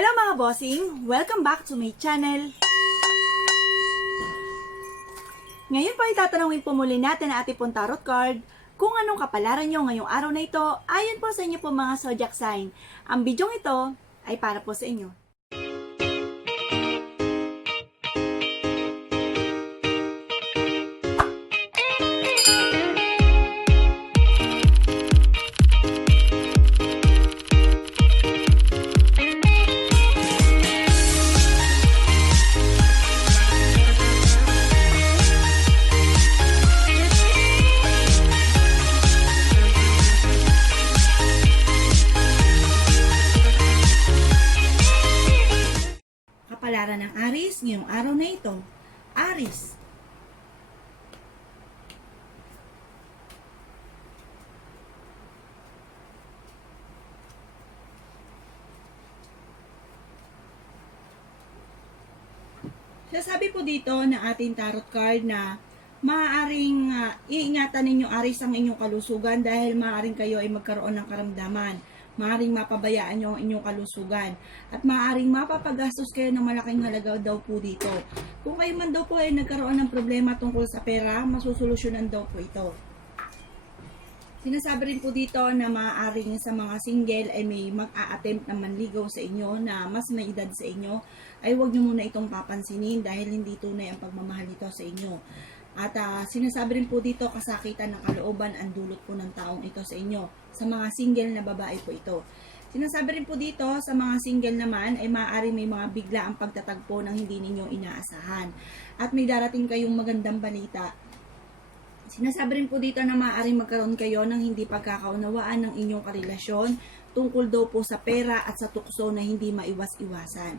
Hello mga bossing! Welcome back to my channel! Ngayon po itatanungin po muli natin ang ating pong tarot card kung anong kapalaran nyo ngayong araw na ito ayon po sa inyo po mga zodiac sign. Ang bidyong ito ay para po sa inyo. Kapalaran ng Aries ngayong araw na ito. Aries. Sasabi po dito ng ating tarot card na maaaring iingatan ninyo Aries ang inyong kalusugan dahil maaaring kayo ay magkaroon ng karamdaman. Maaaring mapabayaan nyo ang inyong kalusugan at maaaring mapapagastos kayo ng malaking halaga daw po dito. Kung kayo man daw po ay nagkaroon ng problema tungkol sa pera, masusolusyonan daw po ito. Sinasabi rin po dito na maaaring sa mga single ay may mag-a-attempt na manligaw sa inyo na mas may edad sa inyo, ay huwag nyo muna itong papansinin dahil hindi tunay ang pagmamahal nito sa inyo. At sinasabi rin po dito, kasakitan ng kalooban ang dulot po ng taong ito sa inyo. Sa mga single na babae po ito. Sinasabi rin po dito, sa mga single naman ay maaari may mga bigla ang pagtatagpo ng hindi ninyo inaasahan. At may darating kayong magandang balita. Sinasabi rin po dito na maaaring magkaroon kayo ng hindi pagkakaunawaan ng inyong karelasyon tungkol daw po sa pera at sa tukso na hindi maiwas-iwasan.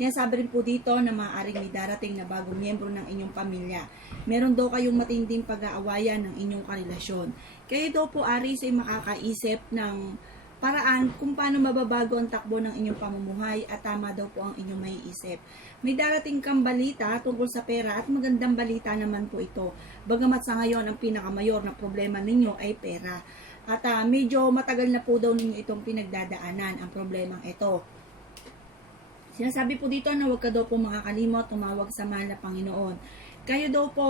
Sinasabi rin po dito na maaaring may darating na bagong miyembro ng inyong pamilya. Meron daw kayong matinding pag-aawayan ng inyong karelasyon. Kayo daw po Aries ay makakaisip ng paraan kung paano mababago ang takbo ng inyong pamumuhay at tama daw po ang inyong maiisip. May darating kang balita tungkol sa pera at magandang balita naman po ito. Bagamat sa ngayon ang pinakamayor na problema ninyo ay pera. At medyo matagal na po daw ninyo itong pinagdadaanan ang problemang ito. Sinasabi po dito na huwag ka daw po makakalimot, tumawag sa mahal na Panginoon. Kayo daw po,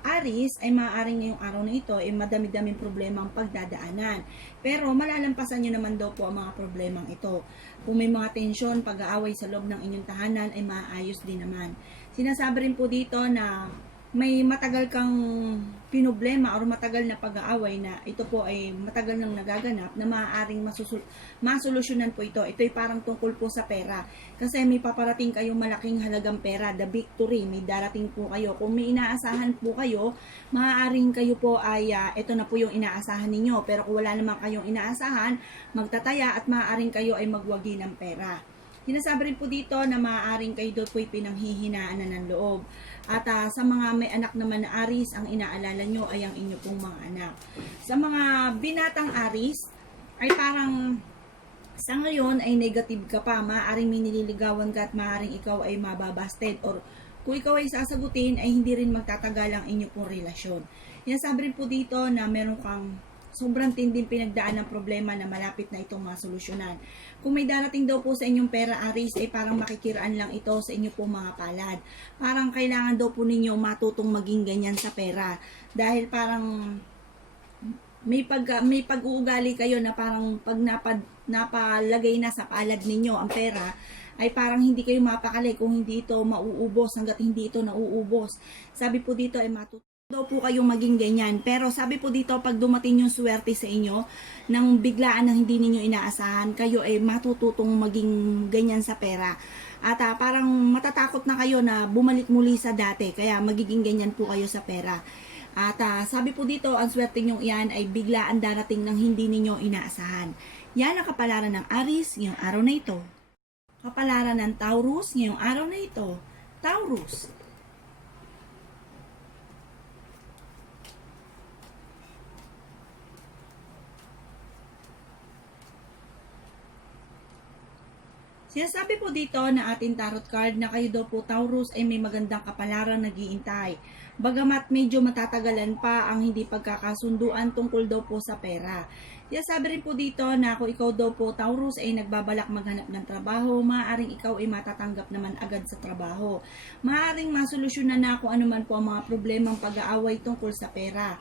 Aries, ay maaaring ngayong araw na ito ay madami-daming problema ang pagdadaanan. Pero malalampasan nyo naman daw po ang mga problemang ito. Kung may mga tensyon, pag-aaway sa loob ng inyong tahanan ay maayos din naman. Sinasabi rin po dito na may matagal kang pinoblema o matagal na pag-aaway na ito po ay matagal nang nagaganap na maaaring masolusyonan po ito. Ito ay parang tungkol po sa pera. Kasi may paparating kayong malaking halagang pera, the victory, may darating po kayo. Kung may inaasahan po kayo, maaaring kayo po ay ito na po yung inaasahan ninyo. Pero kung wala naman kayong inaasahan, magtataya at maaaring kayo ay magwagi ng pera. Sinasabi rin po dito na maaaring kayo doon po'y pinanghihinaan na ng loob. At sa mga may anak naman na Aries, ang inaalala nyo ay ang inyo pong mga anak. Sa mga binatang Aries, ay parang sa ngayon ay negative ka pa. Maaaring may nililigawan ka at maaaring ikaw ay mababasted. Or kung ikaw ay sasagutin, ay hindi rin magtatagal ang inyo pong relasyon. Sinasabi rin po dito na meron kang sobrang tinding pinagdaan ng problema na malapit na itong masolusyonan. Kung may darating daw po sa inyong pera Aries, ay parang makikiraan lang ito sa inyo po mga palad. Parang kailangan daw po ninyo matutong maging ganyan sa pera. Dahil parang may pag-uugali kayo na parang pag napalagay na sa palad ninyo ang pera, ay parang hindi kayo mapakali kung hindi ito mauubos hanggat hindi ito nauubos. Sabi po dito ay daw po kayong maging ganyan. Pero sabi po dito, pag dumating yung swerte sa inyo, nang biglaan na hindi ninyo inaasahan, kayo ay matututong maging ganyan sa pera. At parang matatakot na kayo na bumalik muli sa dati, kaya magiging ganyan po kayo sa pera. At sabi po dito, ang swerte nyong iyan ay biglaan darating ng hindi ninyo inaasahan. Yan ang kapalaran ng Aries ngayong araw na ito. Kapalaran ng Taurus ngayong araw na ito. Taurus. Sinasabi po dito na ating tarot card na kayo daw po Taurus ay may magandang kapalaran nag-iintay. Bagamat medyo matatagalan pa ang hindi pagkakasunduan tungkol daw po sa pera. Sinasabi rin po dito na kung ikaw daw po Taurus ay nagbabalak maghanap ng trabaho, maaaring ikaw ay matatanggap naman agad sa trabaho. Maaaring masolusyonan na kung ano man po ang mga problemang pag-aaway tungkol sa pera.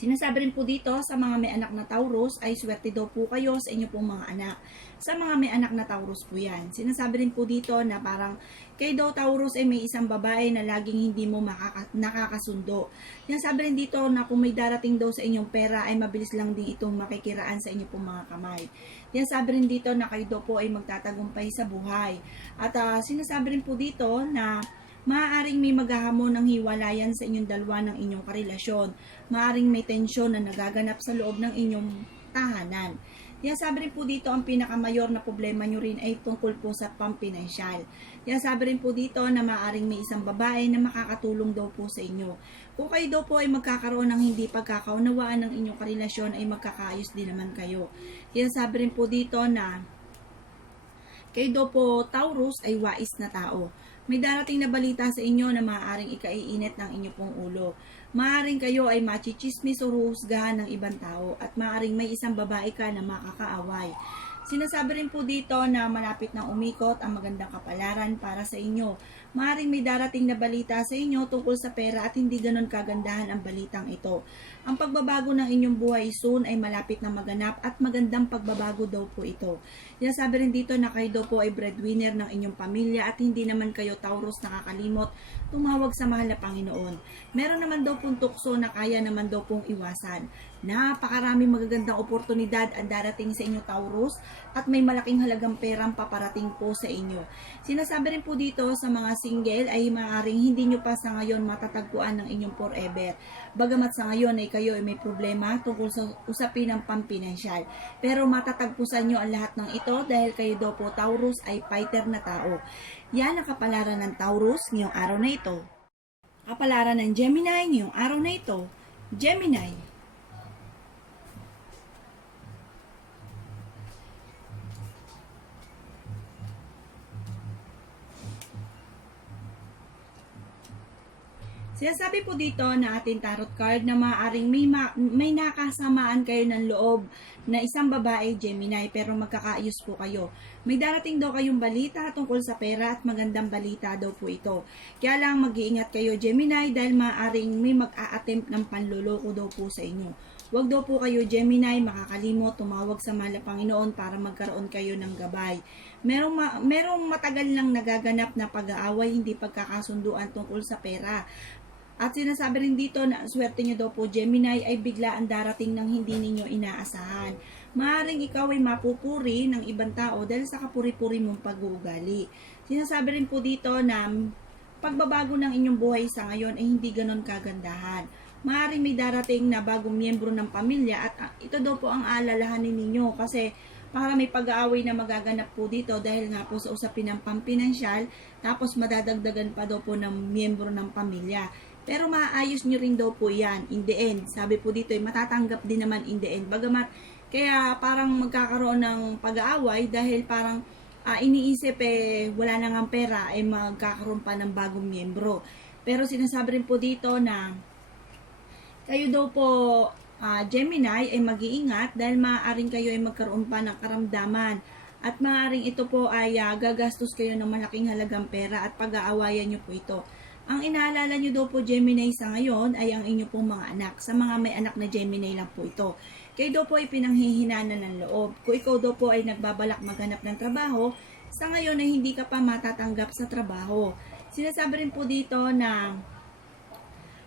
Sinasabi rin po dito sa mga may anak na Taurus ay swerte daw po kayo sa inyo pong mga anak. Sa mga may anak na Taurus po yan. Sinasabi rin po dito na parang kayo daw Taurus ay may isang babae na laging hindi mo nakakasundo. Sinasabi rin dito na kung may darating daw sa inyong pera ay mabilis lang din itong makikiraan sa inyo pong mga kamay. Sinasabi rin dito na kayo daw po ay magtatagumpay sa buhay. At sinasabi rin po dito na maaaring may maghahamon ng hiwalayan sa inyong dalawa ng inyong karelasyon. Maaaring may tensyon na nagaganap sa loob ng inyong tahanan. Sabi rin po dito ang pinakamayor na problema nyo rin ay tungkol po sa pampinansyal. Sabi rin po dito na maaaring may isang babae na makakatulong daw po sa inyo. Kung kayo daw po ay magkakaroon ng hindi pagkakaunawaan ng inyong karelasyon ay magkakaayos din naman kayo. Sabi rin po dito na kayo daw po Taurus ay wais na tao. May darating na balita sa inyo na maaaring ikaiinit ng inyo pong ulo. Maaaring kayo ay machichismis o huhusgahan ng ibang tao at maaaring may isang babae ka na makakaaway. Sinasabi rin po dito na malapit nang umikot ang magandang kapalaran para sa inyo. Maaaring may darating na balita sa inyo tungkol sa pera at hindi ganon kagandahan ang balitang ito. Ang pagbabago ng inyong buhay soon ay malapit na maganap at magandang pagbabago daw po ito. Sinasabi rin dito na kayo daw po ay breadwinner ng inyong pamilya at hindi naman kayo Taurus nakakalimot tumawag sa mahal na Panginoon. Meron naman daw pong tukso na kaya naman daw pong iwasan. Napakaraming magagandang oportunidad ang darating sa inyo Taurus at may malaking halagang perang paparating po sa inyo. Sinasabi rin po dito sa mga single ay maaaring hindi nyo pa sa ngayon matatagpuan ng inyong forever. Bagamat sa ngayon ay kayo ay may problema tungkol sa usapin ng pampinansyal. Pero matatagpusan nyo ang lahat ng ito dahil kayo daw po Taurus ay fighter na tao. Yan ang kapalaran ng Taurus ngayong araw na ito. Kapalaran ng Gemini ngayong araw na ito. Gemini. Sinasabi po dito na ating tarot card na maaaring may nakasamaan kayo ng loob na isang babae Gemini pero magkakaayos po kayo. May darating daw kayong balita tungkol sa pera at magandang balita daw po ito. Kaya lang mag-iingat kayo Gemini dahil maaaring may mag-a-attempt ng panloloko daw po sa inyo. Huwag daw po kayo Gemini makakalimot tumawag sa mahal na Panginoon para magkaroon kayo ng gabay. Merong matagal lang nagaganap na pag-aaway hindi pagkakasunduan tungkol sa pera. At sinasabi rin dito na swerte nyo daw po Gemini ay bigla ang darating ng hindi ninyo inaasahan. Maaaring ikaw ay mapupuri ng ibang tao dahil sa kapuri-puri mong pag-uugali. Sinasabi rin po dito na pagbabago ng inyong buhay sa ngayon ay hindi ganon kagandahan. Maaaring may darating na bagong miyembro ng pamilya at ito daw po ang aalalahanin ninyo kasi para may pag-aaway na magaganap po dito dahil nga po sa usapin ng pampinansyal tapos madadagdagan pa daw po ng miyembro ng pamilya. Pero maayos nyo rin daw po yan in the end. Sabi po dito ay matatanggap din naman in the end. Bagamat kaya parang magkakaroon ng pag-aaway dahil parang iniisip wala na nga pera ay magkakaroon pa ng bagong miyembro. Pero sinasabi rin po dito na kayo daw po Gemini ay mag-iingat dahil maaaring kayo ay magkaroon pa ng karamdaman at maaaring ito po ay gagastos kayo ng malaking halagang pera at pag-aawayan nyo po ito. Ang inaalala nyo daw po Gemini sa ngayon ay ang inyo pong mga anak. Sa mga may anak na Gemini lang po ito. Kayo daw po ay pinanghihinaan ng loob. Kung ikaw daw po ay nagbabalak maghanap ng trabaho, sa ngayon ay hindi ka pa matatanggap sa trabaho. Sinasabi rin po dito na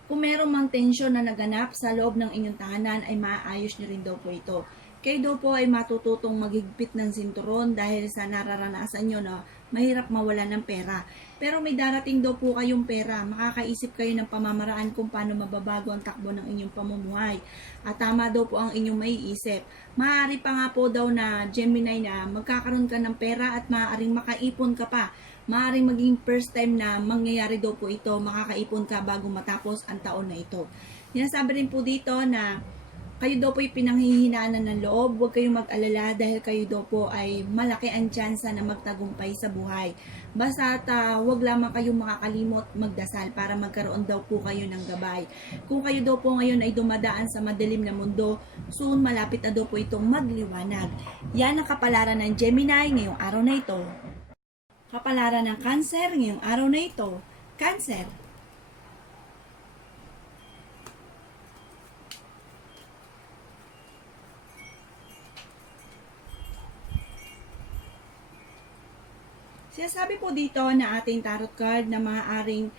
kung meron mang tensyon na naganap sa loob ng inyong tahanan ay maayos nyo rin daw po ito. Kayo daw po ay matututong maghigpit ng sinturon dahil sa nararanasan nyo na mahirap mawala ng pera. Pero may darating daw po kayong pera. Makakaisip kayo ng pamamaraan kung paano mababago ang takbo ng inyong pamumuhay. At tama daw po ang inyong maiisip. Maaari pa nga po daw na Gemini na magkakaroon ka ng pera at maaaring makaipon ka pa. Maaaring maging first time na mangyayari daw po ito. Makakaipon ka bago matapos ang taon na ito. Sinasabi rin po dito na kayo daw po ay pinanghihinaanan ng loob, huwag kayong mag-alala dahil kayo daw po ay malaki ang tsansa na magtagumpay sa buhay. Basta huwag lamang kayong makakalimot magdasal para magkaroon daw po kayo ng gabay. Kung kayo daw po ngayon ay dumadaan sa madilim na mundo, soon malapit na daw po itong magliwanag. Yan ang kapalaran ng Gemini ngayong araw na ito. Kapalaran ng Cancer ngayong araw na ito. Cancer. Sinasabi po dito na ating tarot card na maaaring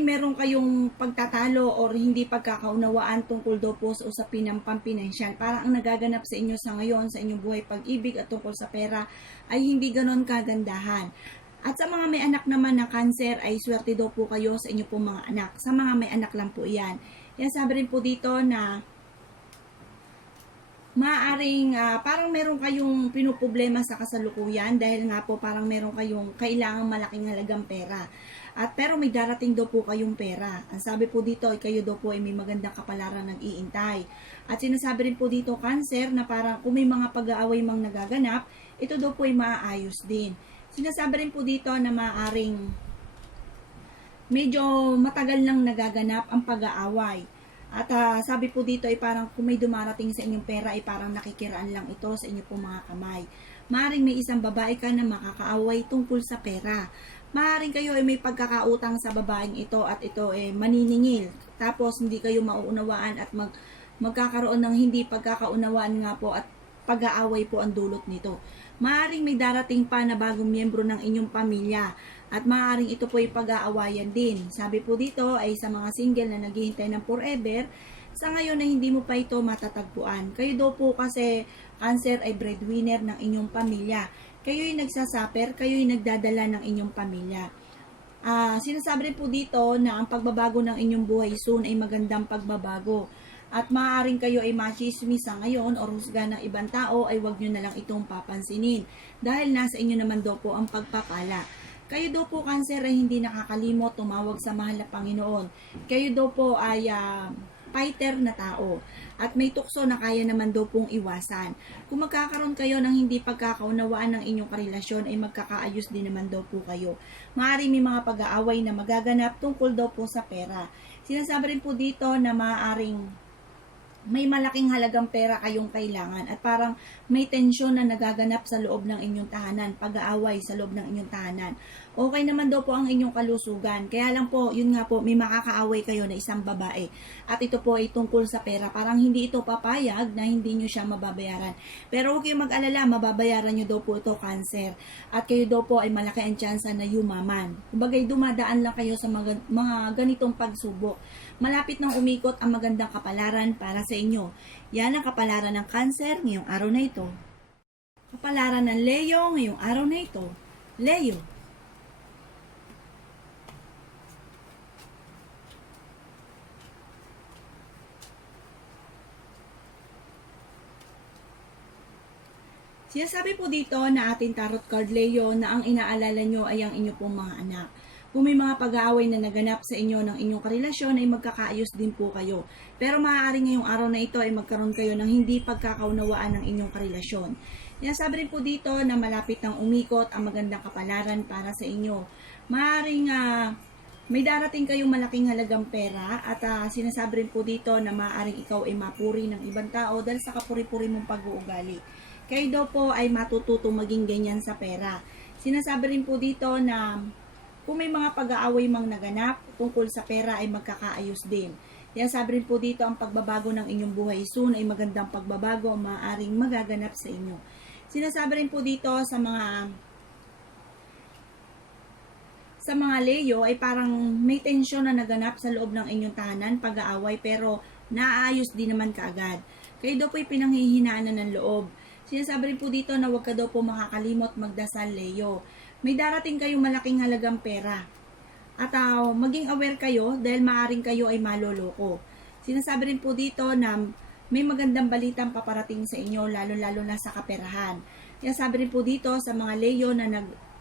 meron kayong pagtatalo or hindi pagkakaunawaan tungkol daw po sa usapin ng pampinansyal. Parang ang nagaganap sa inyo sa ngayon, sa inyong buhay pag-ibig at tungkol sa pera ay hindi ganon kagandahan. At sa mga may anak naman na Cancer ay swerte daw po kayo sa inyo pong mga anak. Sa mga may anak lang po yan. Yan sabi rin po dito na maaaring parang meron kayong pinoproblema sa kasalukuyan dahil nga po parang meron kayong kailangang malaking halagang pera. Pero may darating daw po kayong pera. Ang sabi po dito ay kayo daw po ay may magandang kapalaran nag-iintay. At sinasabi rin po dito Cancer na parang kung may mga pag-aaway mang nagaganap, ito daw po ay maaayos din. Sinasabi rin po dito na maaaring medyo matagal nang nagaganap ang pag-aaway. At sabi po dito ay parang kung may dumarating sa inyong pera ay parang nakikiraan lang ito sa inyong pong mga kamay. Maaring may isang babae ka na makakaaway tungkol sa pera. Maaring kayo ay may pagkakautang sa babaeng ito at ito ay maniningil. Tapos hindi kayo mauunawaan at magkakaroon ng hindi pagkakaunawaan nga po at pag-aaway po ang dulot nito. Maaring may darating pa na bagong miyembro ng inyong pamilya at maaaring ito po ay pag-aawayan din. Sabi po dito ay sa mga single na naghihintay ng forever, sa ngayon na hindi mo pa ito matatagpuan. Kayo daw po kasi Cancer ay breadwinner ng inyong pamilya. Kayo ay nagsasaper, kayo ay nagdadala ng inyong pamilya. Sinasabi rin po dito na ang pagbabago ng inyong buhay soon ay magandang pagbabago. At maaaring kayo ay machismis sa ngayon o husga ng ibang tao ay huwag nyo na lang itong papansinin. Dahil nasa inyo naman daw po ang pagpapala. Kayo daw po Cancer ay hindi nakakalimot tumawag sa mahal na Panginoon. Kayo daw po ay fighter na tao. At may tukso na kaya naman daw pong iwasan. Kung magkakaroon kayo ng hindi pagkakaunawaan ng inyong karelasyon ay magkakaayos din naman daw po kayo. Maaaring may mga pag-aaway na magaganap tungkol daw po sa pera. Sinasabi rin po dito na maaaring may malaking halagang pera kayong kailangan at parang may tensyon na nagaganap sa loob ng inyong tahanan, pag-aaway sa loob ng inyong tahanan. Okay naman daw po ang inyong kalusugan. Kaya lang po, yun nga po, may makakaaway kayo na isang babae. At ito po ay tungkol sa pera. Parang hindi ito papayag na hindi nyo siya mababayaran. Pero huwag kayong mag-alala, mababayaran nyo daw po ito Cancer. At kayo daw po ay malaki ang tsansa na yumaman. Kumbagay, dumadaan lang kayo sa mga ganitong pagsubok. Malapit nang umikot ang magandang kapalaran para sa inyo. Yan ang kapalaran ng Cancer ngayong araw na ito. Kapalaran ng Leo ngayong araw na ito. Leo. Sinasabi po dito na ating tarot card Leo na ang inaalala nyo ay ang inyo pong mga anak. Kung may mga pag-aaway na naganap sa inyo ng inyong karelasyon ay magkakaayos din po kayo. Pero maaaring ngayong araw na ito ay magkaroon kayo ng hindi pagkakaunawaan ng inyong karelasyon. Sinasabi rin po dito na malapit nang umikot ang magandang kapalaran para sa inyo. Maaaring may darating kayong malaking halagang pera at sinasabi rin po dito na maaaring ikaw ay mapuri ng ibang tao dahil sa kapuri-puri mong pag-uugali. Kayo daw po ay matututong maging ganyan sa pera. Sinasabi rin po dito na kung may mga pag-aaway mang naganap tungkol sa pera ay magkakaayos din. Sinasabi rin po dito ang pagbabago ng inyong buhay soon ay magandang pagbabago ang maaaring magaganap sa inyo. Sinasabi rin po dito sa mga Leo ay parang may tensyon na naganap sa loob ng inyong tahanan, pag-aaway pero naaayos din naman kaagad. Kayo daw po ay pinanghihinaan ng loob. Sinasabi rin po dito na huwag ka daw po makakalimot magdasal Leo. May darating kayong malaking halagang pera. At maging aware kayo dahil maaring kayo ay maloloko. Sinasabi rin po dito na may magandang balitang paparating sa inyo lalo-lalo na sa kaperahan. Sinasabi rin po dito sa mga Leo na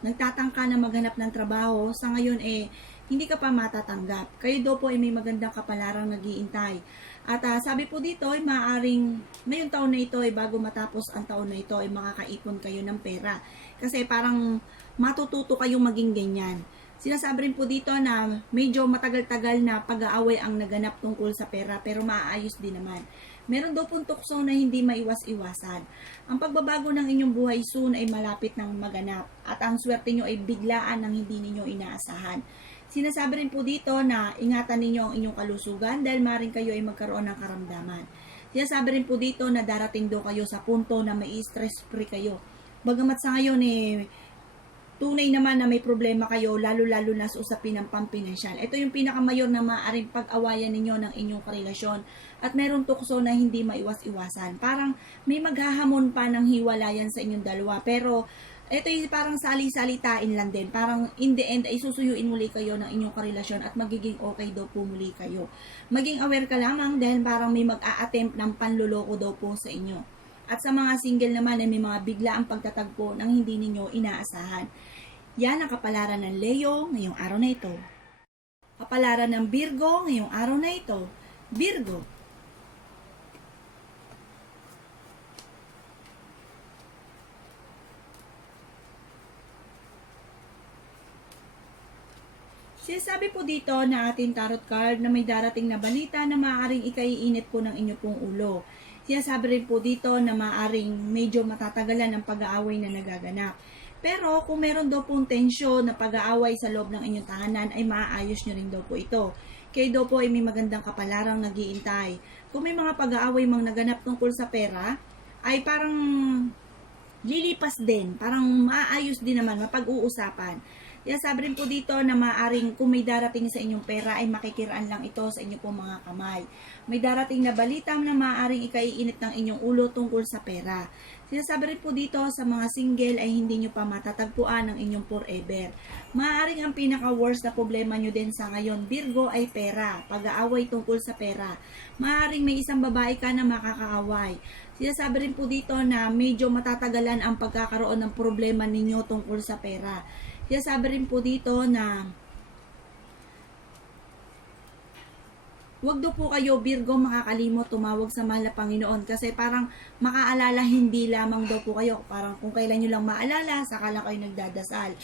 nagtatangka na maghanap ng trabaho, sa ngayon hindi ka pa matatanggap. Kayo daw po ay may magandang kapalarang nag-iintay. At sabi po dito ay maaaring ngayong taon na ito ay bago matapos ang taon na ito ay makakaipon kayo ng pera. Kasi parang matututo kayong maging ganyan. Sinasabi rin po dito na medyo matagal-tagal na pag-aaway ang naganap tungkol sa pera pero maaayos din naman. Meron daw pong tukso na hindi maiwas-iwasan. Ang pagbabago ng inyong buhay soon ay malapit ng maganap at ang swerte nyo ay biglaan ng hindi ninyo inaasahan. Sinasabi rin po dito na ingatan ninyo ang inyong kalusugan dahil maaaring kayo ay magkaroon ng karamdaman. Sinasabi rin po dito na darating daw kayo sa punto na may stress free kayo. Bagamat sa ngayon tunay naman na may problema kayo, lalo-lalo na sa usapin ng pampinansyal. Ito yung pinakamayor na maaaring pag-awayan ninyo ng inyong karelasyon at meron tukso na hindi maiwas-iwasan. Parang may maghahamon pa ng hiwalayan sa inyong dalawa. Pero ito yung parang sali-salitain lang din. Parang in the end ay susuyuin muli kayo ng inyong karelasyon at magiging okay daw po muli kayo. Maging aware ka lamang dahil parang may mag-a-attempt ng panluloko daw po sa inyo. At sa mga single naman ay may mga biglaang pagtatagpo ng hindi ninyo inaasahan. Yan ang kapalaran ng Leo ngayong araw na ito. Kapalaran ng Virgo ngayong araw na ito. Virgo. Sinasabi po dito na ating tarot card na may darating na balita na maaaring ikaiinit po ng inyo pong ulo. Sinasabi rin po dito na maaaring medyo matatagalan ang pag-aaway na nagaganap. Pero kung meron daw pong tensyon na pag-aaway sa loob ng inyong tahanan ay maaayos nyo rin daw po ito. Kayo daw po ay may magandang kapalarang nag-iintay. Kung may mga pag-aaway mang naganap tungkol sa pera, ay parang lilipas din. Parang maayos din naman, mapag-uusapan. Kaya sabi rin po dito na maaaring kung may darating sa inyong pera ay makikiraan lang ito sa inyong pong mga kamay. May darating na balita na maaaring ikaiinit ng inyong ulo tungkol sa pera. Sinasabi rin po dito sa mga single ay hindi nyo pa matatagpuan ang inyong forever. Maaaring ang pinaka-worst na problema nyo din sa ngayon, Virgo, ay pera. Pag-aaway tungkol sa pera. Maaaring may isang babae ka na makakaaway. Sinasabi rin po dito na medyo matatagalan ang pagkakaroon ng problema ninyo tungkol sa pera. Sinasabi rin po dito na wag daw po kayo, Virgo, makakalimot tumawag sa mahal na Panginoon kasi parang makaalala hindi lamang daw po kayo. Parang kung kailan nyo lang maalala, saka lang kayo nagdadasal.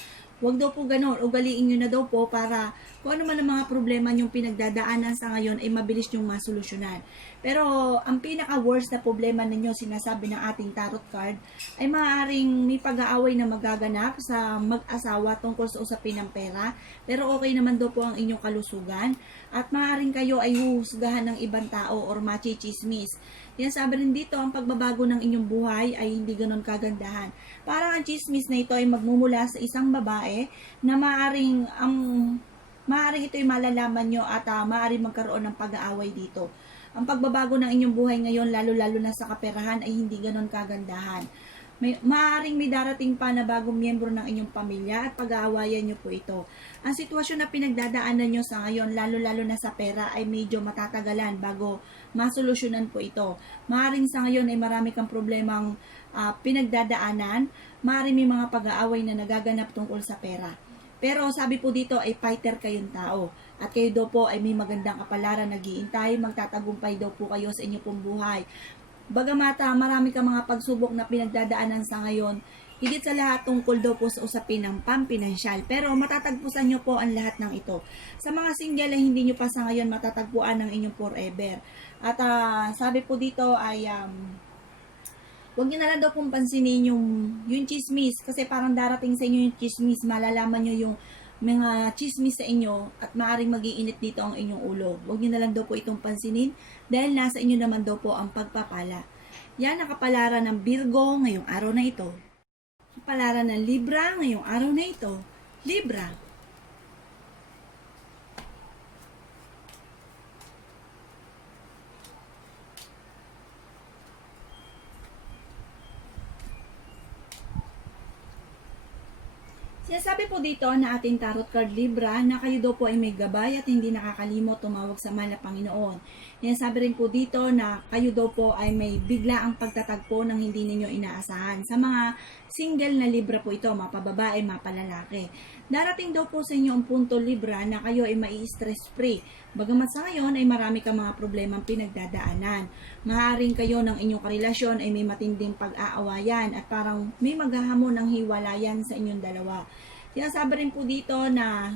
Wag daw po ganun. Ugaliin nyo na daw po para kung ano man ang mga problema nyong pinagdadaanan sa ngayon ay mabilis nyong masolusyonan. Pero ang pinaka-worst na problema ninyo, sinasabi ng ating tarot card, ay maaaring may pag-aaway na magaganap sa mag-asawa tungkol sa usapin ng pera. Pero okay naman daw po ang inyong kalusugan. At maaaring kayo ay huhusgahan ng ibang tao or machichismis. Sinasabi rin dito, ang pagbabago ng inyong buhay ay hindi ganon kagandahan. Parang ang chismis na ito ay magmumula sa isang babae na maaaring ito ay malalaman nyo at maaaring magkaroon ng pag-aaway dito. Ang pagbabago ng inyong buhay ngayon, lalo-lalo na sa kaperahan, ay hindi ganon kagandahan. Maaaring may darating pa na bagong miyembro ng inyong pamilya at pag-aawayan nyo po ito. Ang sitwasyon na pinagdadaanan nyo sa ngayon, lalo-lalo na sa pera, ay medyo matatagalan bago masolusyonan po ito. Maaaring sa ngayon ay marami kang problemang pinagdadaanan, maaaring may mga pag-aaway na nagaganap tungkol sa pera. Pero sabi po dito ay fighter kayong tao. At kayo daw po ay may magandang kapalaran nag-iintay, magtatagumpay daw po kayo sa inyong pong buhay. Bagamat marami kang mga pagsubok na pinagdadaanan sa ngayon, higit sa lahat tungkol daw po sa usapin ng pampinansyal. Pero matatagpusan nyo po ang lahat ng ito. Sa mga single ay hindi nyo pa sa ngayon matatagpuan ang inyong forever. At sabi po dito ay huwag nyo na lang daw pong pansinin yung chismis. Kasi parang darating sa inyo yung chismis, malalaman nyo yung mga chismis sa inyo at maaaring mag-iinit dito ang inyong ulo. Huwag nyo na lang daw po itong pansinin dahil nasa inyo naman daw po ang pagpapala. Yan ang kapalaran ng Virgo ngayong araw na ito. Kapalaran ng Libra ngayong araw na ito. Libra. Sinasabi po dito na ating tarot card Libra na kayo daw po ay may gabay at hindi nakakalimot tumawag sa mahal na Panginoon. Sinasabi rin po dito na kayo daw po ay may biglaang pagtatagpo ng hindi ninyo inaasahan. Sa mga single na Libra po ito, mapababae, mapalalaki. Darating daw po sa inyo ang punto Libra na kayo ay mai-stress free. Bagamat sa ngayon ay marami kang mga problemang pinagdadaanan. Maaaring kayo ng inyong karelasyon ay may matinding pag-aawayan at parang may maghahamon ng hiwalayan sa inyong dalawa. Sinasabi rin po dito na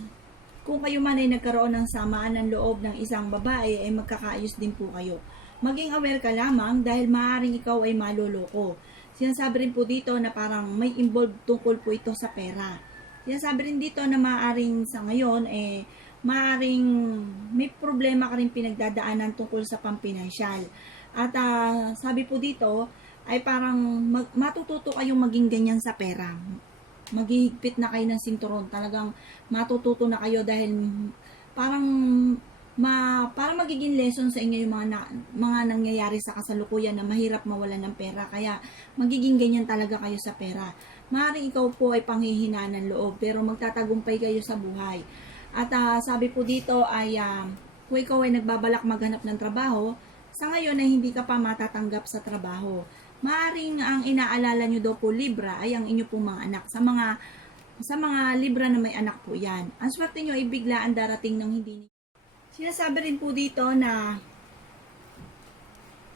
kung kayo man ay nagkaroon ng samaan ng loob ng isang babae, ay magkakaayos din po kayo. Maging aware ka lamang dahil maaaring ikaw ay maloloko. Sinasabi rin po dito na parang may involved tungkol po ito sa pera. Sinasabi rin dito na maaaring sa ngayon, maaaring may problema ka rin pinagdadaanan tungkol sa pampinansyal. At sabi po dito, ay parang matututo kayong maging ganyan sa pera. Maghihigpit na kayo ng sinturon, talagang matututo na kayo dahil parang parang magiging lesson sa inyo yung mga nangyayari sa kasalukuyan na mahirap mawalan ng pera, kaya magiging ganyan talaga kayo sa pera. Maaaring ikaw po ay panghihinaan ng loob pero magtatagumpay kayo sa buhay. At sabi po dito ay kung ikaw ay nagbabalak maghanap ng trabaho, sa ngayon ay hindi ka pa matatanggap sa trabaho. Maaring ang inaalala nyo daw po Libra ay ang inyo pong mga anak. Sa mga Libra na may anak po yan. Ang swerte nyo ay biglaan darating ng hindi. Sinasabi rin po dito na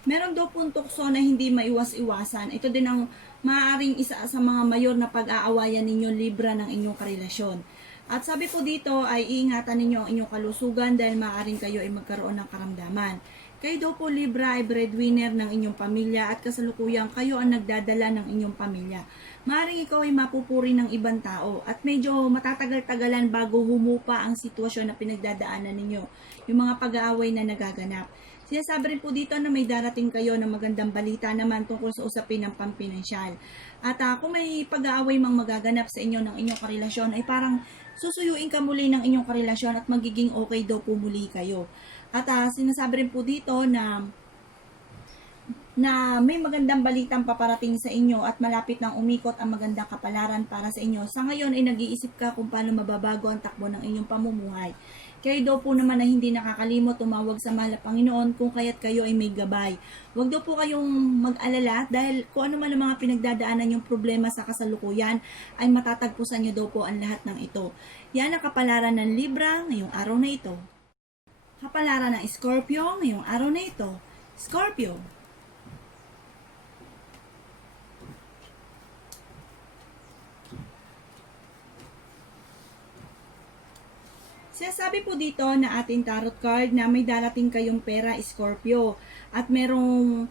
meron daw pong tukso na hindi maiwas-iwasan. Ito din ang maaaring isa sa mga mayor na pag-aawayan ninyo Libra ng inyong karelasyon. At sabi po dito ay iingatan ninyo ang inyong kalusugan dahil maaaring kayo ay magkaroon ng karamdaman. Kayo daw po Libra ay breadwinner ng inyong pamilya at kasalukuyang kayo ang nagdadala ng inyong pamilya. Maaaring ikaw ay mapupuri ng ibang tao at medyo matatagal-tagalan bago humupa ang sitwasyon na pinagdadaanan ninyo, yung mga pag-aaway na nagaganap. Sinasabi rin po dito na may darating kayo na magandang balita naman tungkol sa usapin ng pampinansyal. At kung may pag-aaway mang magaganap sa inyo ng inyong karelasyon ay parang susuyuin ka muli ng inyong karelasyon at magiging okay daw po muli kayo. At sinasabi rin po dito na may magandang balitang paparating sa inyo at malapit nang umikot ang magandang kapalaran para sa inyo. Sa ngayon ay nag-iisip ka kung paano mababago ang takbo ng inyong pamumuhay. Kayo daw po naman na hindi nakakalimot tumawag sa mahal na Panginoon kung kaya't kayo ay may gabay. Huwag daw po kayong mag-alala dahil kung ano man ang mga pinagdadaanan yung problema sa kasalukuyan ay matatagpusan nyo daw po ang lahat ng ito. Yan ang kapalaran ng Libra ngayong araw na ito. Kapalaran ng Scorpio ngayong araw na ito. Scorpio. Sinasabi po dito na ating tarot card na may darating kayong pera, Scorpio. At merong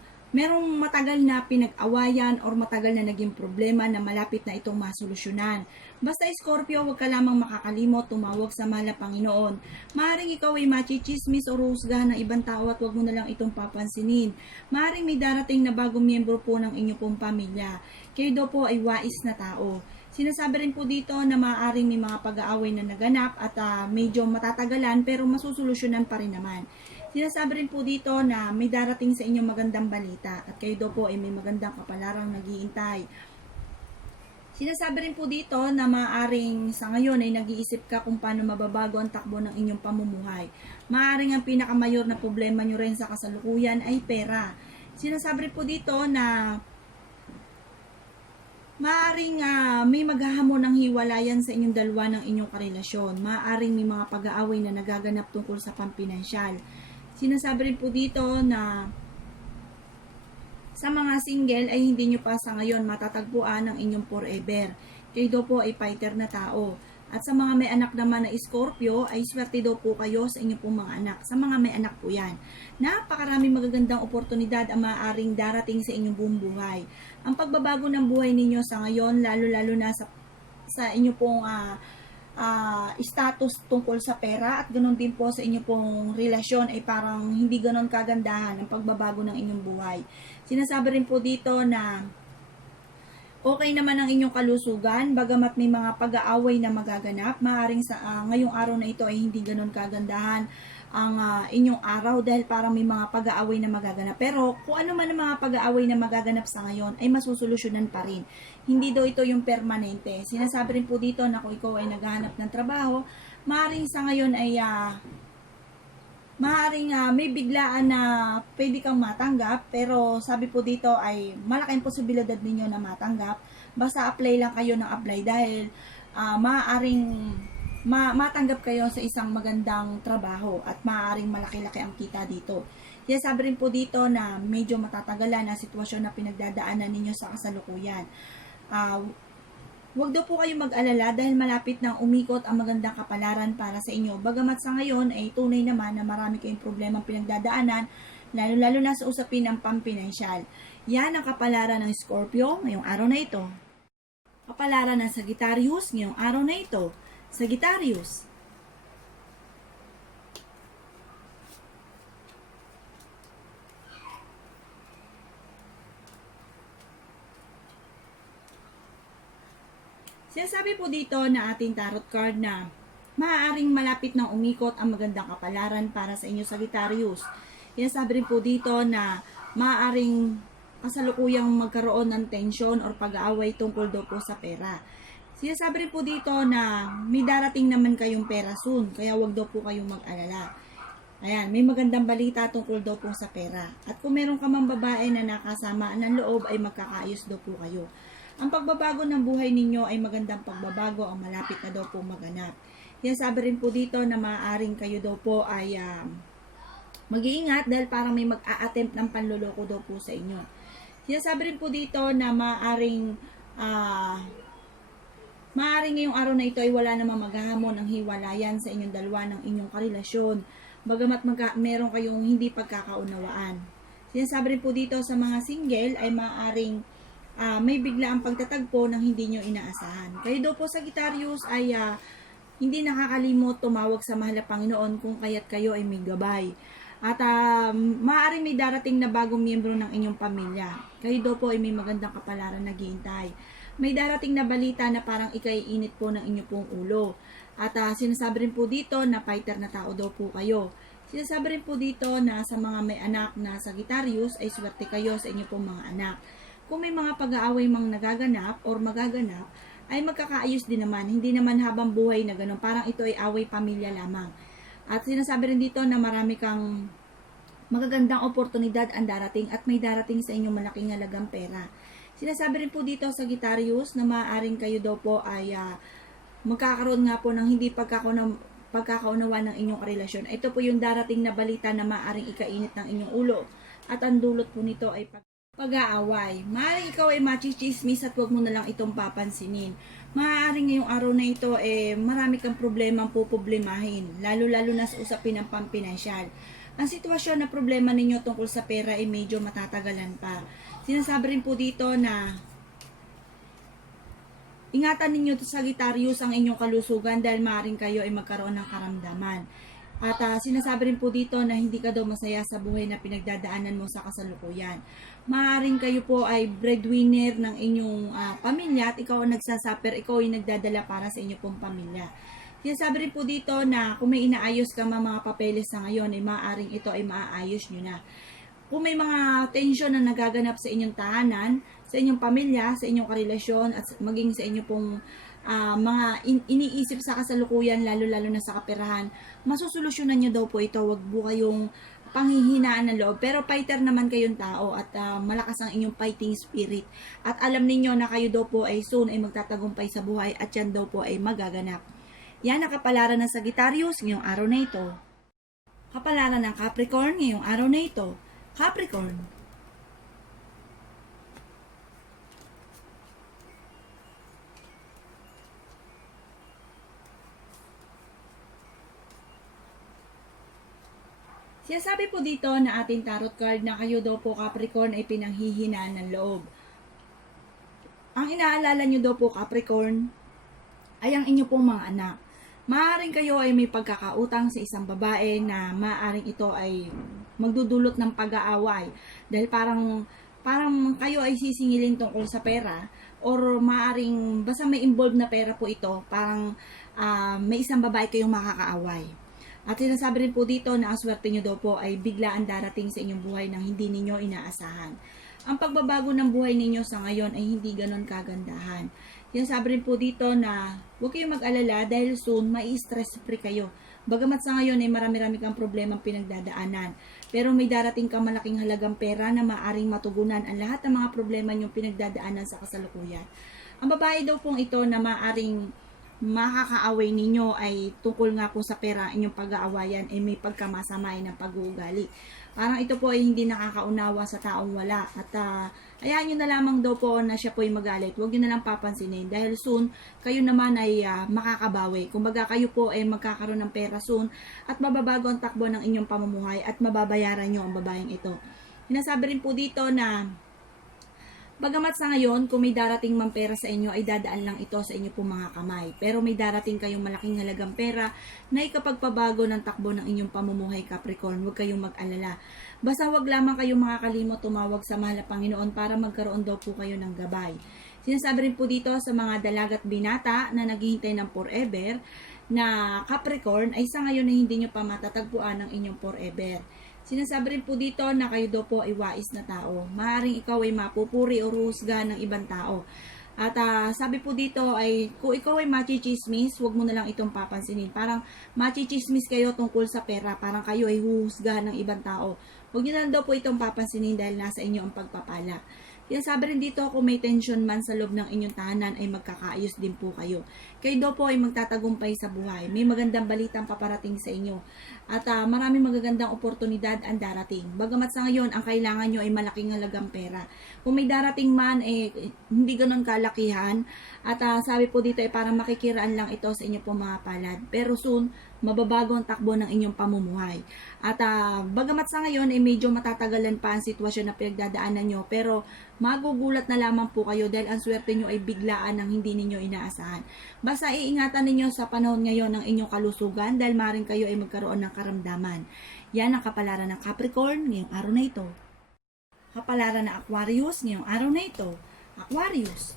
matagal na pinag-awayan or matagal na naging problema na malapit na itong masolusyonan. Basta Scorpio, huwag ka lamang makakalimot, tumawag sa mahal na Panginoon. Maaaring ikaw ay machichismis o husgahan ng ibang tao at huwag mo na lang itong papansinin. Maaaring may darating na bagong miyembro po ng inyong pong pamilya. Kayo daw po ay wais na tao. Sinasabi rin po dito na maaaring may mga pag-aaway na naganap at medyo matatagalan pero masusolusyonan pa rin naman. Sinasabi rin po dito na may darating sa inyong magandang balita at kayo daw po ay may magandang kapalarang naghihintay. Sinasabi rin po dito na maaaring sa ngayon ay nag-iisip ka kung paano mababago ang takbo ng inyong pamumuhay. Maaaring ang pinakamayor na problema nyo rin sa kasalukuyan ay pera. Sinasabi rin po dito na maaaring may maghahamon ng hiwalayan sa inyong dalawa ng inyong karelasyon. Maaaring may mga pag-aaway na nagaganap tungkol sa pampinansyal. Sinasabi rin po dito na sa mga single ay hindi nyo pa sa ngayon matatagpuan ang inyong forever. Kayo daw po ay fighter na tao. At sa mga may anak naman na Scorpio, ay swerte daw po kayo sa inyong pong mga anak. Sa mga may anak po yan. Napakaraming magagandang oportunidad ang maaaring darating sa inyong buong buhay. Ang pagbabago ng buhay ninyo sa ngayon, lalo-lalo na sa inyong pong status tungkol sa pera at ganoon din po sa inyong pong relasyon ay parang hindi ganoon kagandahan ang pagbabago ng inyong buhay. Sinasabi rin po dito na okay naman ang inyong kalusugan, bagamat may mga pag-aaway na magaganap, maaaring sa ngayong araw na ito ay hindi ganoon kagandahan ang inyong araw dahil parang may mga pag-aaway na magaganap. Pero kung ano man ang mga pag-aaway na magaganap sa ngayon ay masusolusyonan pa rin. Hindi daw ito yung permanente. Sinasabi rin po dito na kung ikaw ay naghahanap ng trabaho, maaaring sa ngayon ay maaaring may biglaan na pwede kang matanggap, pero sabi po dito ay malaking posibilidad ninyo na matanggap. Basta apply lang kayo ng apply dahil maaaring matanggap kayo sa isang magandang trabaho at maaaring malaki-laki ang kita dito. Kaya sabi rin po dito na medyo matatagalan na sitwasyon na pinagdadaanan ninyo sa kasalukuyan. Huwag daw po kayong mag-alala dahil malapit nang umikot ang magandang kapalaran para sa inyo. Bagamat sa ngayon ay tunay naman na marami kayong problemang pinagdadaanan, lalo-lalo na sa usapin ng pampinansyal. Yan ang kapalaran ng Scorpio ngayong araw na ito. Kapalaran ng Sagittarius ngayong araw na ito. Sagittarius. Sinasabi po dito na ating tarot card na maaaring malapit nang umikot ang magandang kapalaran para sa inyo, Sagittarius. Sinasabi rin po dito na maaaring kasalukuyang magkaroon ng tensyon or pag-aaway tungkol daw po sa pera. Sinasabi rin po dito na may darating naman kayong pera soon, kaya wag daw po kayong mag-alala. Ayan, may magandang balita tungkol daw po sa pera. At kung meron ka mang babae na nakasama ng loob ay magkakaayos daw po kayo. Ang pagbabago ng buhay ninyo ay magandang pagbabago ang malapit na daw po maganap. Yan sabi rin po dito na maaaring kayo daw po ay mag-iingat dahil parang may mag-a-attempt ng panloloko daw po sa inyo. Sinasabi rin po dito na maaaring ngayong araw na ito ay wala namang maghahamon ng hiwalayan sa inyong dalawa ng inyong karelasyon. Bagamat meron kayong hindi pagkakaunawaan. Sinasabi rin po dito sa mga single ay maaaring may bigla ang pagtatagpo ng hindi nyo inaasahan. Kayo daw po, Sagittarius, ay hindi nakakalimot tumawag sa mahal na Panginoon kung kaya't kayo ay may gabay. At maaaring may darating na bagong miyembro ng inyong pamilya. Kayo daw po ay may magandang kapalaran na naghihintay. May darating na balita na parang ikaiinit po ng inyong pong ulo. At sinasabi rin po dito na fighter na tao daw po kayo. Sinasabi rin po dito na sa mga may anak na Sagittarius ay swerte kayo sa inyong pong mga anak. Kung may mga pag-aaway mang nagaganap or magaganap, ay magkakaayos din naman. Hindi naman habang buhay na gano'n. Parang ito ay away pamilya lamang. At sinasabi rin dito na marami kang magagandang oportunidad ang darating at may darating sa inyong malaking halagang pera. Sinasabi rin po dito sa Sagittarius na maaaring kayo daw po ay magkakaroon nga po ng hindi pagkakaunawa ng inyong relasyon. Ito po yung darating na balita na maaaring ikainit ng inyong ulo. At ang dulot po nito ay pag-aaway. Maaaring ikaw ay machichismis at huwag mo na lang itong papansinin. Maaaring ngayong araw na ito marami kang problemang puproblemahin, lalo-lalo na sa usapin ng pampinansyal. Ang sitwasyon na problema ninyo tungkol sa pera ay medyo matatagalan pa. Sinasabi rin po dito na ingatan ninyo sa Sagittarius ang inyong kalusugan dahil maaaring kayo ay magkaroon ng karamdaman. At sinasabi rin po dito na hindi ka daw masaya sa buhay na pinagdadaanan mo sa kasalukuyan. Maaaring kayo po ay breadwinner ng inyong pamilya at ikaw ang nagsasuffer, ikaw ay nagdadala para sa inyong pong pamilya. Sinasabi rin po dito na kung may inaayos ka mga papeles sa ngayon, ay maaaring ito ay maaayos nyo na. Kung may mga tension na nagaganap sa inyong tahanan, sa inyong pamilya, sa inyong karelasyon, at maging sa inyong pong mga iniisip sa kasalukuyan, lalo-lalo na sa kaperahan, masusolusyonan nyo daw po ito. Wag po kayong panghihinaan ng loob. Pero fighter naman kayong tao at malakas ang inyong fighting spirit. At alam ninyo na kayo daw po ay soon ay magtatagumpay sa buhay at yan daw po ay magaganap. Yan ang kapalaran ng Sagittarius ngayong araw na ito. Kapalaran ng Capricorn ngayong araw na ito. Capricorn. Sinasabi po dito na ating tarot card na kayo daw po, Capricorn, ay pinanghihinaan ng loob. Ang inaalala nyo daw po, Capricorn, ay ang inyo pong mga anak. Maaaring kayo ay may pagkakautang sa isang babae na maaaring ito ay magdudulot ng pag-aaway. Dahil parang kayo ay sisingilin tungkol sa pera or maaaring basta may involved na pera po ito, parang may isang babae kayong makakaaway. At sinasabi rin po dito na ang swerte nyo daw po ay biglaan darating sa inyong buhay nang hindi ninyo inaasahan. Ang pagbabago ng buhay ninyo sa ngayon ay hindi ganon kagandahan. Sinasabi rin po dito na huwag kayong mag-alala dahil soon mai-stress free kayo. Bagamat sa ngayon ay marami-rami kang problemang pinagdadaanan, pero may darating kang malaking halagang pera na maaring matugunan ang lahat ng mga problema niyong pinagdadaanan sa kasalukuyan. Ang babae daw pong ito na maaring makakaaway ninyo ay tungkol nga po sa pera, inyong pag-aawayan ay may pagkamasamay ng pag-uugali. Parang ito po ay hindi nakakaunawa sa taong wala at hayaan nyo na lamang daw po na siya po ay magalit. Huwag nyo na lang papansinin dahil soon kayo naman ay makakabawi. Kumbaga kayo po ay magkakaroon ng pera soon at mababago ang takbo ng inyong pamumuhay at mababayaran nyo ang babaeng ito. Sinasabi rin po dito na bagamat sa ngayon, kung may darating mang pera sa inyo, ay dadaan lang ito sa inyo pong mga kamay. Pero may darating kayong malaking halagang pera na ikapagpabago ng takbo ng inyong pamumuhay, Capricorn. Huwag kayong mag-alala. Basta huwag lamang kayong makakalimot tumawag sa mahal na Panginoon para magkaroon daw po kayo ng gabay. Sinasabi rin po dito sa mga dalagat binata na naghihintay ng forever na Capricorn ay sa ngayon na hindi nyo pa matatagpuan ang inyong forever. Sinasabi rin po dito na kayo daw po ay wais na tao. Maaaring ikaw ay mapupuri o husga ng ibang tao. At sabi po dito ay kung ikaw ay machichismis, huwag mo na lang itong papansinin. Parang machichismis kayo tungkol sa pera. Parang kayo ay huhusgahan ng ibang tao. Huwag nyo na lang daw po itong papansinin dahil nasa inyo ang pagpapala. Sinasabi rin dito kung may tension man sa loob ng inyong tahanan ay magkakaayos din po kayo. Kayo daw po ay magtatagumpay sa buhay. May magandang balitang paparating sa inyo. At maraming magagandang oportunidad ang darating. Bagamat sa ngayon, ang kailangan nyo ay malaking halagang pera. Kung may darating man, hindi ganun kalakihan. At sabi po dito ay parang makikiraan lang ito sa inyo po mga palad. Pero soon, mababago ang takbo ng inyong pamumuhay. At bagamat sa ngayon ay medyo matatagalan pa ang sitwasyon na pinagdadaanan nyo, pero magugulat na lamang po kayo dahil ang swerte nyo ay biglaan ng hindi ninyo inaasahan. Basta iingatan ninyo sa panahon ngayon ng inyong kalusugan dahil maaaring kayo ay magkaroon ng karamdaman. Yan ang kapalaran ng Capricorn ngayong araw na ito. Kapalaran ng Aquarius ngayong araw na ito. Aquarius.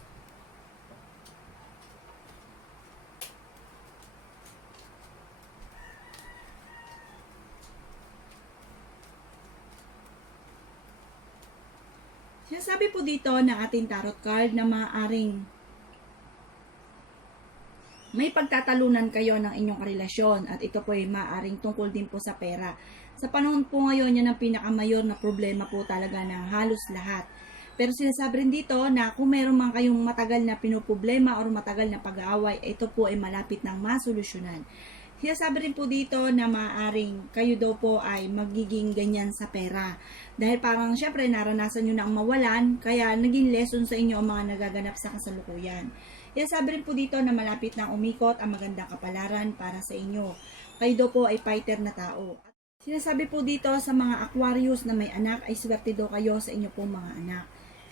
Sinasabi po dito ng ating tarot card na maaaring may pagtatalunan kayo ng inyong karelasyon at ito po ay maaaring tungkol din po sa pera. Sa panahon po ngayon, yan ang pinakamayor na problema po talaga ng halos lahat. Pero sinasabi rin dito na kung meron man kayong matagal na pinoproblema o matagal na pag-aaway, ito po ay malapit ng masolusyonan. Sinasabi rin po dito na maaaring kayo daw po ay magiging ganyan sa pera. Dahil parang syempre naranasan nyo na ang mawalan, kaya naging lesson sa inyo ang mga nagaganap sa kasalukuyan. Sinasabi rin po dito na malapit na umikot ang magandang kapalaran para sa inyo. Kayo daw po ay fighter na tao. Sinasabi po dito sa mga Aquarius na may anak ay swerte daw kayo sa inyo pong mga anak.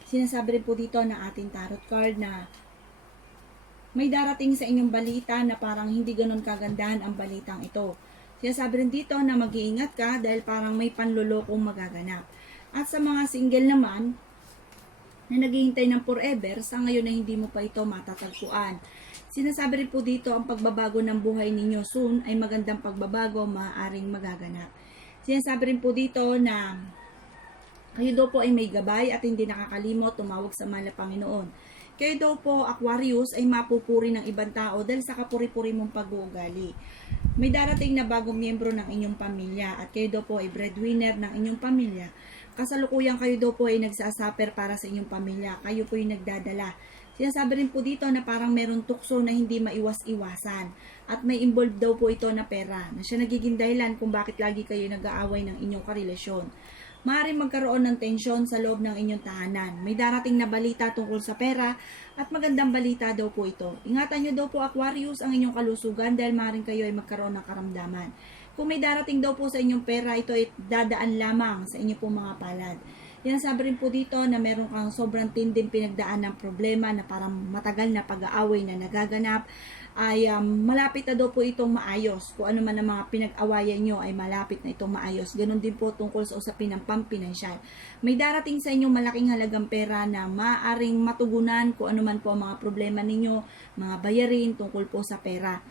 Sinasabi rin po dito na ating tarot card na may darating sa inyong balita na parang hindi ganun kagandahan ang balitang ito. Sinasabi rin dito na mag-iingat ka dahil parang may panlolokong magaganap. At sa mga single naman na naghihintay ng forever, sa ngayon na hindi mo pa ito matatagpuan. Sinasabi rin po dito ang pagbabago ng buhay ninyo soon ay magandang pagbabago maaaring magaganap. Sinasabi rin po dito na kayo daw po ay may gabay at hindi nakakalimot tumawag sa mahal na Panginoon. Kayo daw po, Aquarius, ay mapupuri ng ibang tao dahil sa kapuri-puri mong pag-uugali. May darating na bagong miyembro ng inyong pamilya at kayo daw po ay breadwinner ng inyong pamilya. Kasalukuyan kayo daw po ay nagsasaper para sa inyong pamilya. Kayo po ay nagdadala. Sinasabi rin po dito na parang meron tukso na hindi maiwas-iwasan. At may involved daw po ito na pera na siya nagiging dahilan kung bakit lagi kayo nag-aaway ng inyong karelasyon. Maaaring magkaroon ng tensyon sa loob ng inyong tahanan. May darating na balita tungkol sa pera at magandang balita daw po ito. Ingatan nyo daw po Aquarius ang inyong kalusugan dahil maaaring kayo ay magkaroon ng karamdaman. Kung may darating daw po sa inyong pera, ito ay dadaan lamang sa inyong pong mga palad. Yan sabi rin po dito na meron kang sobrang tinding pinagdaan ng problema na parang matagal na pag-aaway na nagaganap ay malapit na daw po itong maayos. Kung ano man ang mga pinag-awayan nyo ay malapit na itong maayos. Ganon din po tungkol sa usapin ng pampinansyal. May darating sa inyong malaking halagang pera na maaaring matugunan kung ano man po ang mga problema ninyo, mga bayarin tungkol po sa pera.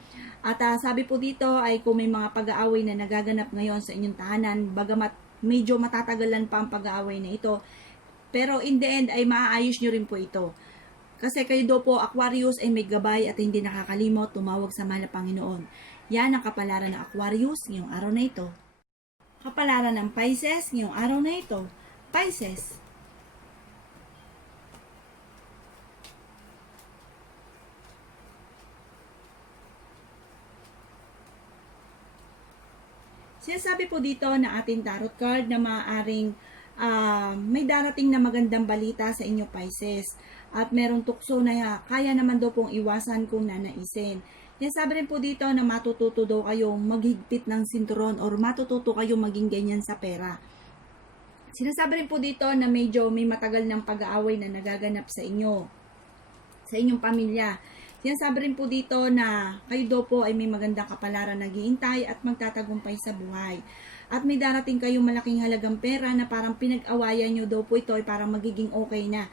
At sabi po dito ay kung may mga pag-aaway na nagaganap ngayon sa inyong tahanan, bagamat medyo matatagalan pa ang pag-aaway na ito, pero in the end ay maaayos nyo rin po ito. Kasi kayo daw po, Aquarius, ay may gabay at hindi nakakalimot tumawag sa mahal na Panginoon. Yan ang kapalaran ng Aquarius ngayong araw na ito. Kapalaran ng Pisces ngayong araw na ito. Pisces. Sinasabi po dito na ating tarot card na maaaring may darating na magandang balita sa inyo, Pisces. At merong tukso na kaya naman daw pong iwasan kung nanaisin. Sinasabi rin po dito na matututo daw kayong maghigpit ng sinturon or matututo kayong maging ganyan sa pera. Sinasabi rin po dito na medyo may matagal ng pag-aaway na nagaganap sa inyo, sa inyong pamilya. Sinasabi rin po dito na kayo daw po ay may magandang kapalaran na naghihintay at magtatagumpay sa buhay. At may darating kayong malaking halagang pera na parang pinag-awayan nyo daw po ito ay parang magiging okay na.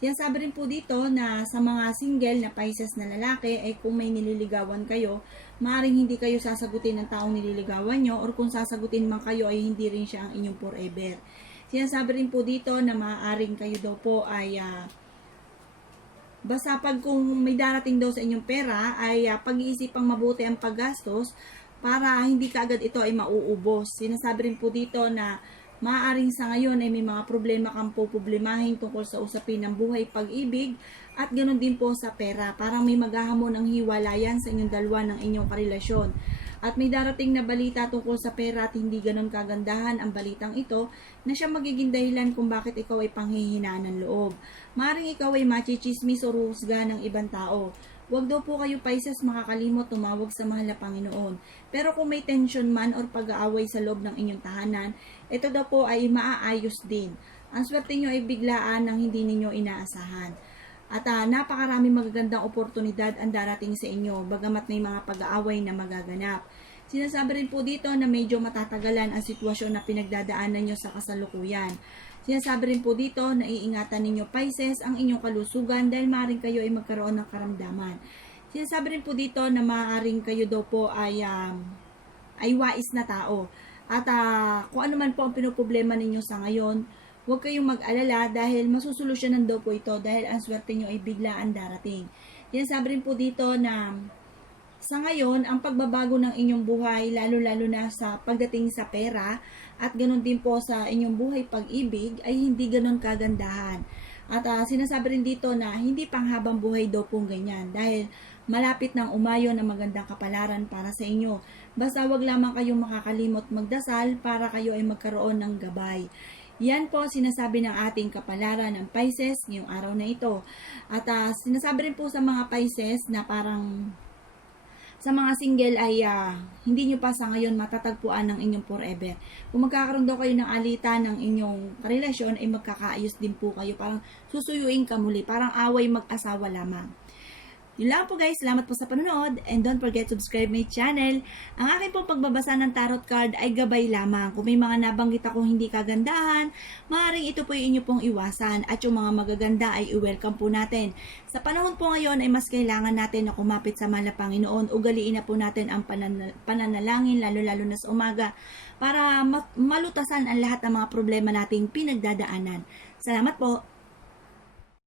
Sinasabi rin po dito na sa mga single na Pisces na lalaki ay kung may nililigawan kayo, maaaring hindi kayo sasagutin ng taong nililigawan nyo or kung sasagutin man kayo ay hindi rin siya ang inyong forever. Sinasabi rin po dito na maaaring kayo daw po ay basta pag kung may darating daw sa inyong pera ay pag-iisipang mabuti ang paggastos para hindi kaagad ito ay mauubos. Sinasabi rin po dito na maaaring sa ngayon ay may mga problema kang poproblemahin tungkol sa usapin ng buhay, pag-ibig at ganoon din po sa pera. Parang may maghahamon ng hiwalayan sa inyong dalawa ng inyong karelasyon. At may darating na balita tungkol sa pera at hindi ganon kagandahan ang balitang ito na siya magiging dahilan kung bakit ikaw ay panghihinaan ng loob. Maaaring ikaw ay machichismis o husga ng ibang tao. Huwag daw po kayo, Pisces, makakalimot tumawag sa mahal na Panginoon. Pero kung may tension man or pag-aaway sa loob ng inyong tahanan, ito daw po ay maaayos din. Ang swerte nyo ay biglaan ng hindi ninyo inaasahan. At napakarami magagandang oportunidad ang darating sa inyo, bagamat may mga pag-aaway na magaganap. Sinasabi rin po dito na medyo matatagalan ang sitwasyon na pinagdadaanan nyo sa kasalukuyan. Sinasabi rin po dito na iingatan ninyo, Pisces, ang inyong kalusugan dahil maaaring kayo ay magkaroon ng karamdaman. Sinasabi rin po dito na maaaring kayo daw po ay wais na tao. At kung ano man po ang pinoproblema ninyo sa ngayon, huwag kayong mag-alala dahil masusolusyonan daw po ito dahil ang swerte nyo ay biglaan darating. Sinasabi rin po dito na sa ngayon, ang pagbabago ng inyong buhay, lalo-lalo na sa pagdating sa pera, at ganoon din po sa inyong buhay pag-ibig, ay hindi ganoon kagandahan. At sinasabi rin dito na hindi panghabang buhay daw pong ganyan, dahil malapit ng umayon na magandang kapalaran para sa inyo. Basta wag lamang kayong makakalimot magdasal para kayo ay magkaroon ng gabay. Yan po sinasabi ng ating kapalaran ng Pisces ngayong araw na ito. At sinasabi rin po sa mga Pisces na parang sa mga single ay hindi nyo pa sa ngayon matatagpuan ng inyong forever. Kung magkakaroon daw kayo ng alitan ng inyong karelasyon ay magkakaayos din po kayo. Parang susuyuin ka muli. Parang away mag-asawa lamang. Yun lang po guys, salamat po sa panonood and don't forget to subscribe my channel. Ang aking pong pagbabasa ng tarot card ay gabay lamang. Kung may mga nabanggit akong hindi kagandahan, maaaring ito po yung inyo pong iwasan at yung mga magaganda ay i-welcome po natin. Sa panahon po ngayon ay mas kailangan natin na kumapit sa mahal na Panginoon. Ugaliin na po natin ang pananalangin lalo-lalo na sa umaga para malutasan ang lahat ng mga problema nating pinagdadaanan. Salamat po!